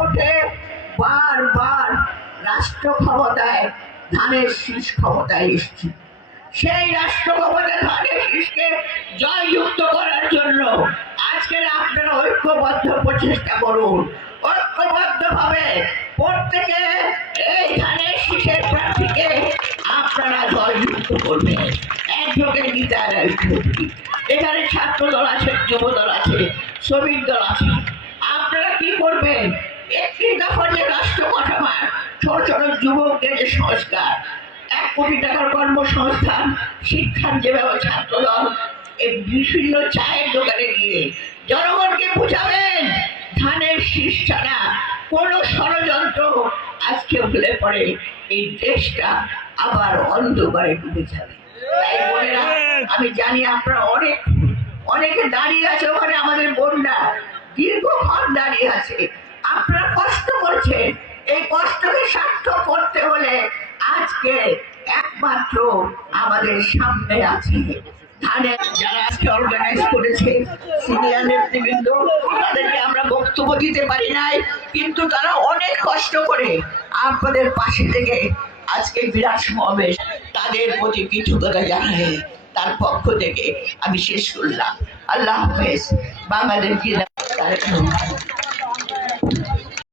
ভোটে বারবার রাষ্ট্র ক্ষমতায় ধানের শীষ ক্ষমতায় এসেছি। সেই রাষ্ট্র ক্ষমতায় ধানের শীষকে জয়যুক্ত করার জন্য আজকের আপনারা ঐক্যবদ্ধ প্রচেষ্টা করুন। ঐক্যবদ্ধ ভাবে প্রত্যেকে এই ধানের শীষের প্রার্থীকে আপনারা জয়যুক্ত করবেন। একযোগে গীতা এখানে ছাত্র দল আছে যুব দল আছে, শ্রমিক দল আছে। সংস্কার এক কোটি টাকার কর্মসংস্থান, শিক্ষার যেভাবে ছাত্র দল এই বিভিন্ন চায়ের দোকানে গিয়ে জনগণকে বুঝাবেন, ধানের শীষ ছাড়া কোনো ষড়যন্ত্র আজকে হলে পরে এই দেশটা আবার অন্ধকারে ডুবে যাবে। আমি জানি আপনারা অনেক, অনেকে দাঁড়িয়ে আছে ওখানে আমাদের বোনরা, দীর্ঘক্ষণ দাঁড়িয়ে আছে। আপনারা কষ্ট করছেন, এই কষ্টকে সার্থক আজকে একমাত্র আমাদের সামনে আছে। ধানের যারা আজকে অর্গানাইজ করেছে সিনিয়র নেতৃবৃন্দ, তাদেরকে আমরা বক্তব্য দিতে পারি নাই, কিন্তু তারা অনেক কষ্ট করে আপনাদের পাশে থেকে আজকে বিরাট সমাবেশ তাদের প্রতি কৃতজ্ঞতা জানাই তার পক্ষ থেকে আমি শেষ করলাম। আল্লাহ হাফেজ। বাংলাদেশ